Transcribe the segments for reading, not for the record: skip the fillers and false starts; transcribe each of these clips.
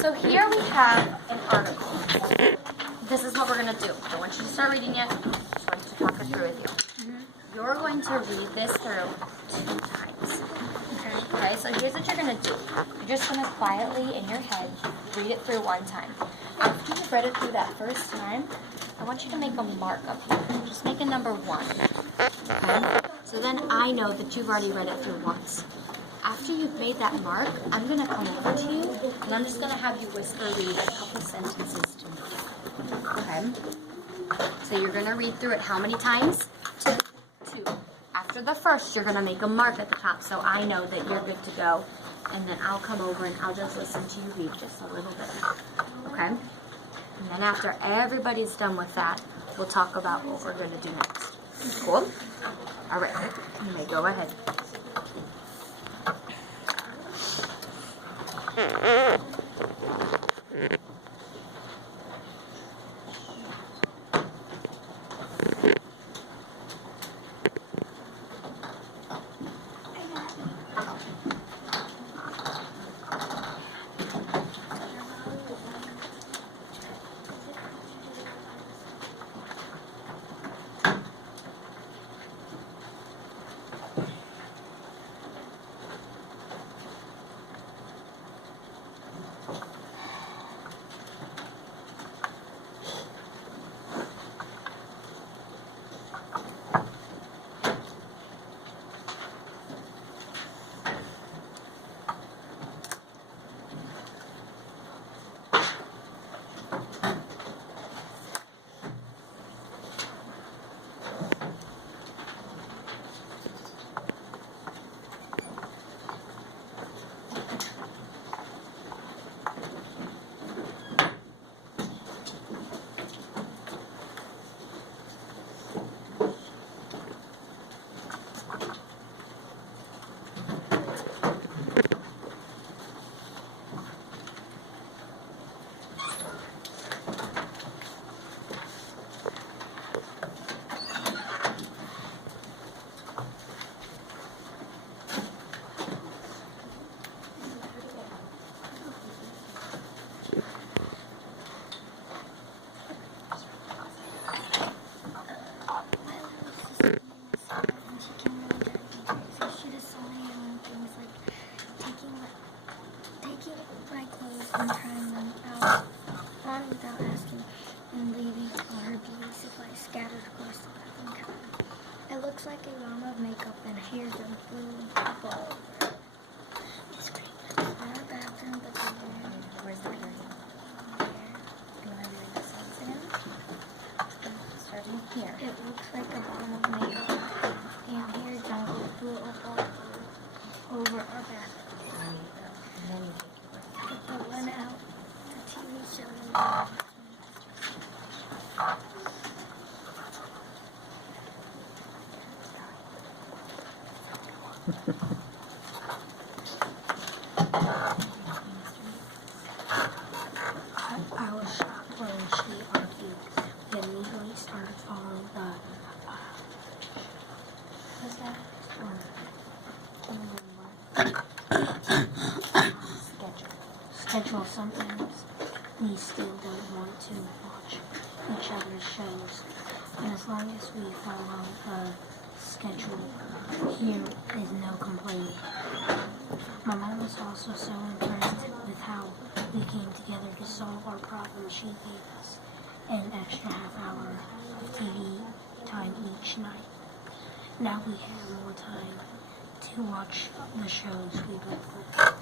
So here we have an article. This is what we're going to do. I want you to start reading it. I just want to talk it through with you. You're going to read this through 2 times. Okay, so here's what you're going to do. You're just going to quietly, in your head, read it through 1 time. After you've read it through that first time, I want you to make a mark up here. Just make a number 1. Okay? So then I know that you've already read it through once. After you've made that mark, I'm going to come over to you, and I'm just going to have you whisper read a couple sentences to me. Okay? So you're going to read through it how many times? 2. After the first, you're going to make a mark at the top so I know that you're good to go. And then I'll come over and I'll just listen to you read just a little bit. Okay? And then after everybody's done with that, we'll talk about what we're going to do next. Cool? All right. You may go ahead. And trying them out on without asking and leaving all her beauty supplies scattered across the bathroom counter. It looks like a lot of makeup and hair and blue all over. It's green. On her bathroom, but the hair. Where's the hair? There. You want to read this one again? Starting here. It looks like a bomb of makeup and hair jungle flew all over our bathroom. And then you take your breath. It went out the TV show. I was shocked when she argued. We immediately started following the What's that? schedule. Sometimes we still don't want to watch each other's shows, and as long as we follow the schedule, here is no complaining. My mom was also so impressed with how we came together to solve our problem. She gave us an extra half-hour of TV time each night. Now we have more time to watch the shows we both like.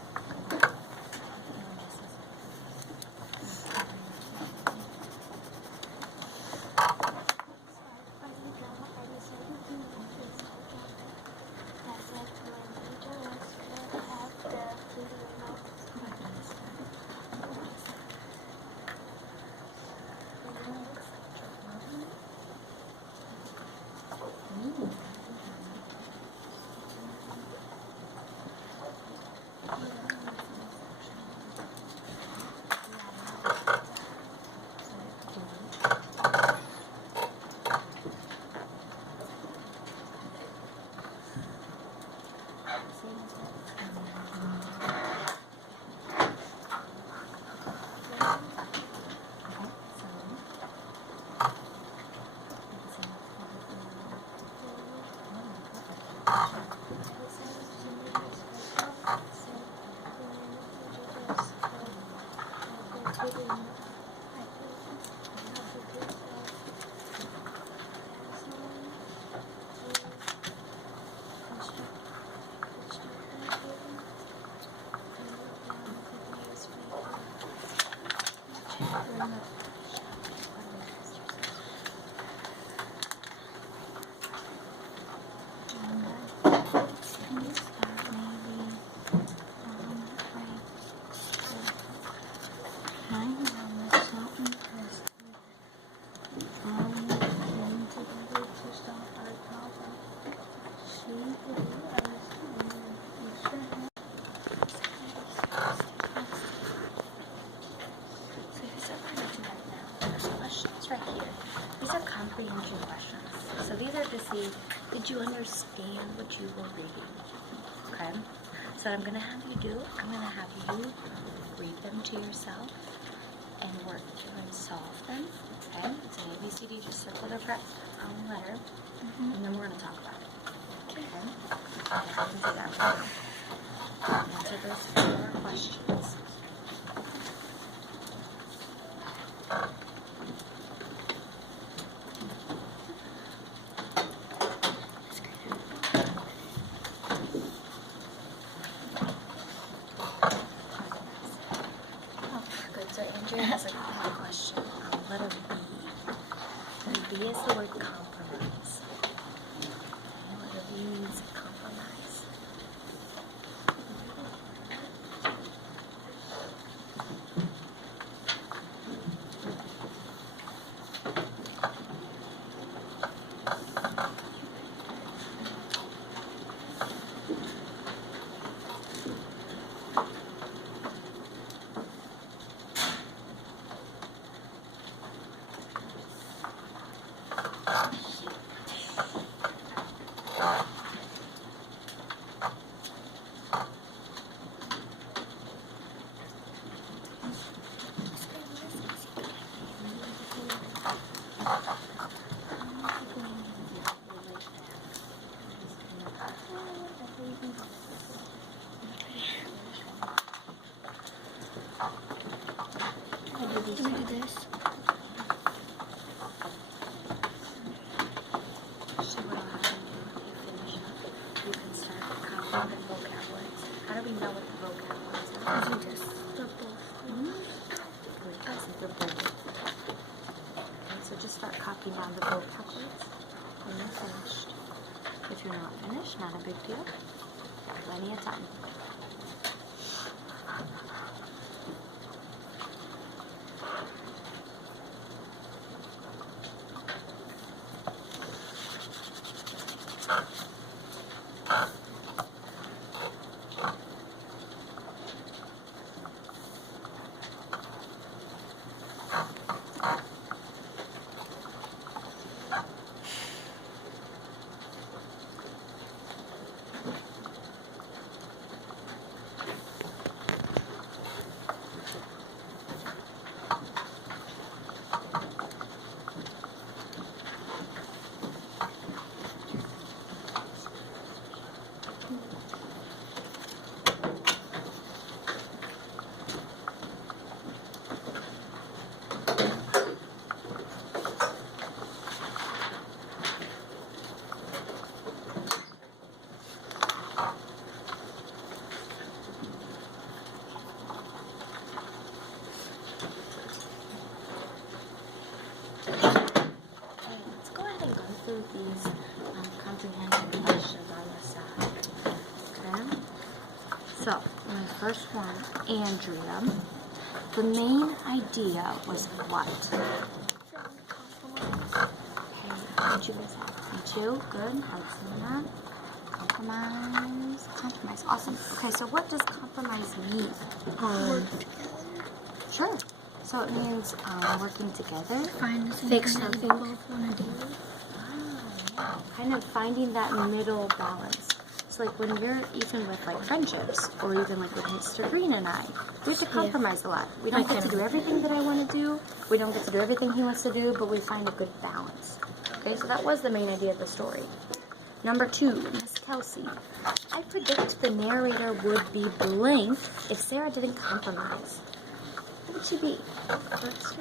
Comprehension questions. So these are to see, did you understand what you were reading? Okay? So what I'm going to have you do, I'm going to have you read them to yourself and work through and solve them. Okay? So ABCD, just circle their correct letter, and then we're going to talk about it. Okay? I can do that for you. Answer those 4 questions. So Andrea has a question on letter B. And B is the word compromise. And letter B means compromise. Copying down the vocab words when you're finished. If you're not finished, not a big deal. Plenty of time. These comprehension questions on the side. Okay? So, my first one, Andrea. The main idea was what? Okay, what you guys have? Me too? Good. I was saying that. Compromise. Compromise. Awesome. Okay, so what does compromise mean? Sure. So it means working together. Fix something. Kind of finding that middle balance. So like when you're even with like friendships or even like with Mr. Green and I, we have to compromise a lot. We don't get to do everything that I want to do. We don't get to do everything he wants to do, but we find a good balance. Okay, so that was the main idea of the story. Number 2, Miss Kelsey. I predict the narrator would be blank if Sarah didn't compromise. What would she be? Ooh, that's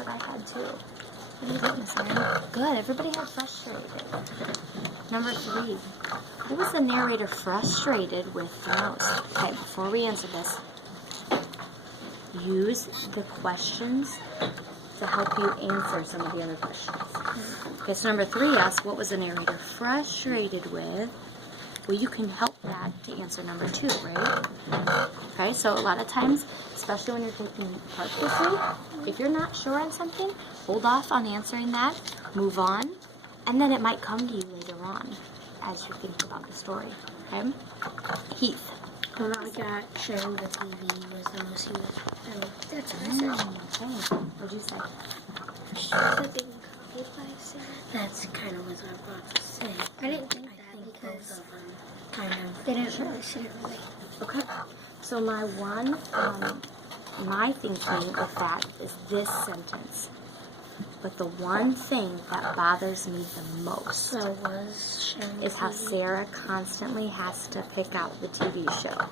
what I had too. What do you think, Miss Erin? Good. Everybody had frustrated. Number 3. Who was the narrator frustrated with the most? Okay, before we answer this, use the questions to help you answer some of the other questions. Okay, so number 3 asks, what was the narrator frustrated with? Well, you can help that to answer number 2, right? Okay, so a lot of times, especially when you're taking part this week, if you're not sure on something, hold off on answering that, move on, and then it might come to you later on as you think about the story. Okay? Heath. When I got sharing the TV was the most he was. That's what I said. Okay. What'd you say? The being copied by Sarah. That's kind of what I was about to say. I didn't think that Both because of them kind of. they didn't really shouldn't relate. Okay. So my thinking with that is this sentence. But the one thing that bothers me the most So was sharing is how TV. Sarah constantly has to pick out the TV show.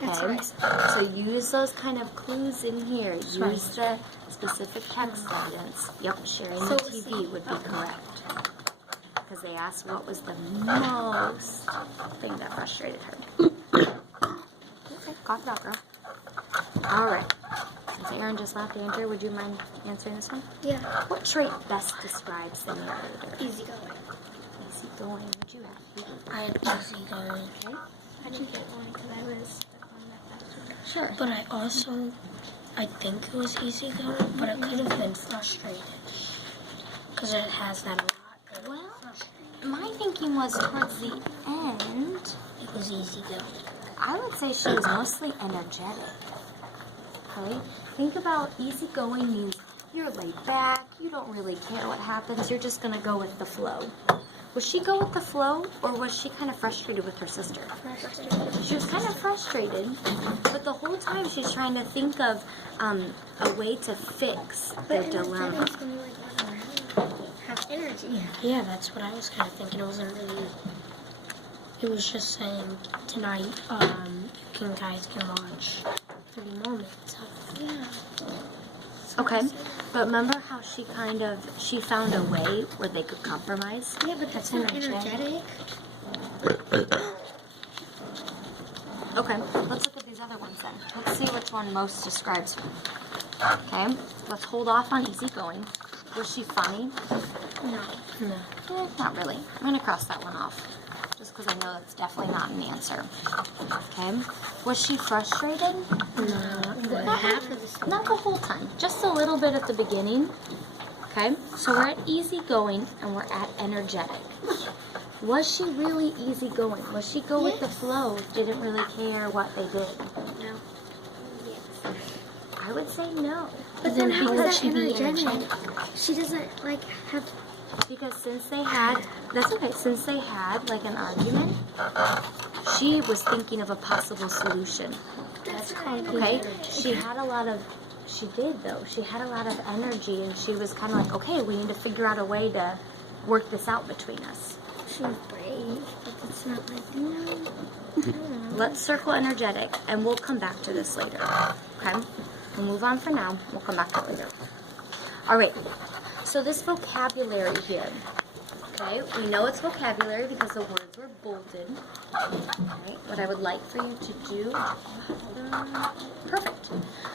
That's Okay? right. So use those kind of clues in here. Right. Use the specific text sentence. Yep, sharing the TV would be correct. Because they asked what was the most thing that frustrated her. Okay, cough it out, girl. All right. Since Erin just left, Andrew, would you mind answering this one? Yeah. What trait best describes the narrator? Easy going. Easy going. What'd you have? I had easy going. Okay. How'd you get one? Because I was stuck on that fast. Sure. But I think it was easy going, but it could have been frustrated. Because it has that a lot. Well, my thinking was towards the end, It was easy going. I would say she was mostly energetic. Okay? Think about easygoing means you're laid back, you don't really care what happens, you're just going to go with the flow. Was she go with the flow, or was she kind of frustrated with her sister? She was kind of frustrated, but the whole time she's trying to think of a way to fix their dilemma. Energetic when you like run around, have energy. Yeah, that's what I was kind of thinking. It wasn't really. It was just saying tonight, you guys can watch 30 more minutes of. Yeah. Okay, but remember how she found a way where they could compromise? Yeah, but that's not energetic. Okay, let's look at these other ones then. Let's see which one most describes her. Okay, let's hold off on easygoing. Was she funny? No. Not really. I'm going to cross that one off. Just because I know that's definitely not an answer. Okay, was she frustrated? Not the whole time. Just a little bit at the beginning. Okay, so we're at easygoing and we're at energetic. Was she really easygoing? Was she go with the flow? Didn't really care what they did? No. I would say no. But then how is that energetic? She doesn't like have. Because since they had like an argument, she was thinking of a possible solution. That's called Okay, she had a lot of energy, and she was kind of like, okay, we need to figure out a way to work this out between us. She's brave, but it's not like Let's circle energetic, and we'll come back to this later. Okay, we'll move on for now. We'll come back to it later. All right. So this vocabulary here, okay, we know it's vocabulary because the words were bolded. Okay, what I would like for you to do, perfect.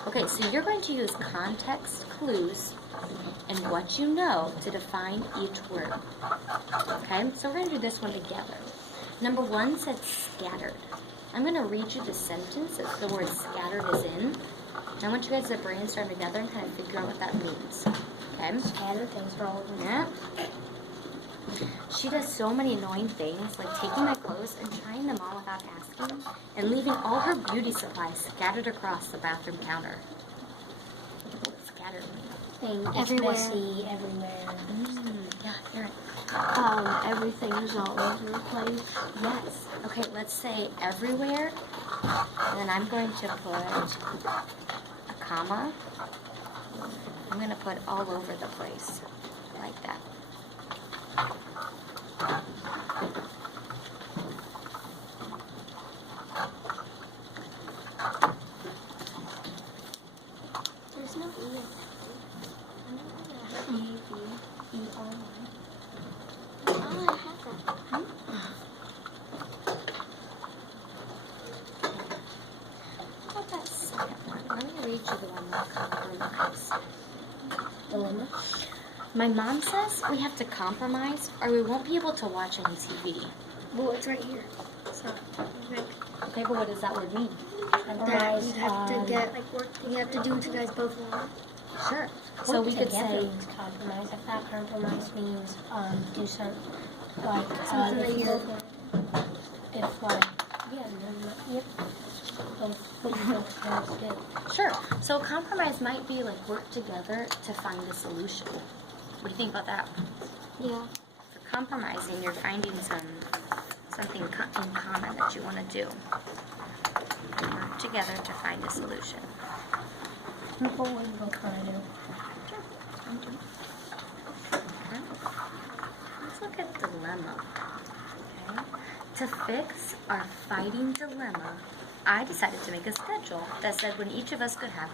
Okay, so you're going to use context clues and what you know to define each word. Okay, so we're going to do this one together. Number 1 said scattered. I'm going to read you the sentence that the word scattered is in. And I want you guys to brainstorm together and kind of figure out what that means. Okay. Scattered, thanks for all of them. Yeah. She does so many annoying things, like taking my clothes and trying them on without asking, and leaving all her beauty supplies scattered across the bathroom counter. Scattered. everywhere. Messy everywhere. Yeah, there. Everything's all over the place. Yes. Okay, let's say everywhere, and then I'm going to put a comma. I'm going to put all over the place, like that. There's no E in it. E-E-E-R. Oh, I have that. How about that second one? Let me read you the one with compromise. Dilemma. My mom says we have to compromise or we won't be able to watch any TV. Well, it's right here. So, like, Okay, but what does that word mean? that Compromise. you have to get, like, work. You have to do what you guys both want. Sure. So we could together say, means compromise. If that compromise means do something like Something that if you you're both want. if like yeah, yep. Both what you both parents do. sure. So compromise might be like work together to find a solution. What do you think about that? Yeah. For compromising, you're finding something in common that you want to do. Work together to find a solution. What would you both want to do? Okay. Let's look at dilemma. Okay. To fix our fighting dilemma, I decided to make a schedule that said when each of us could have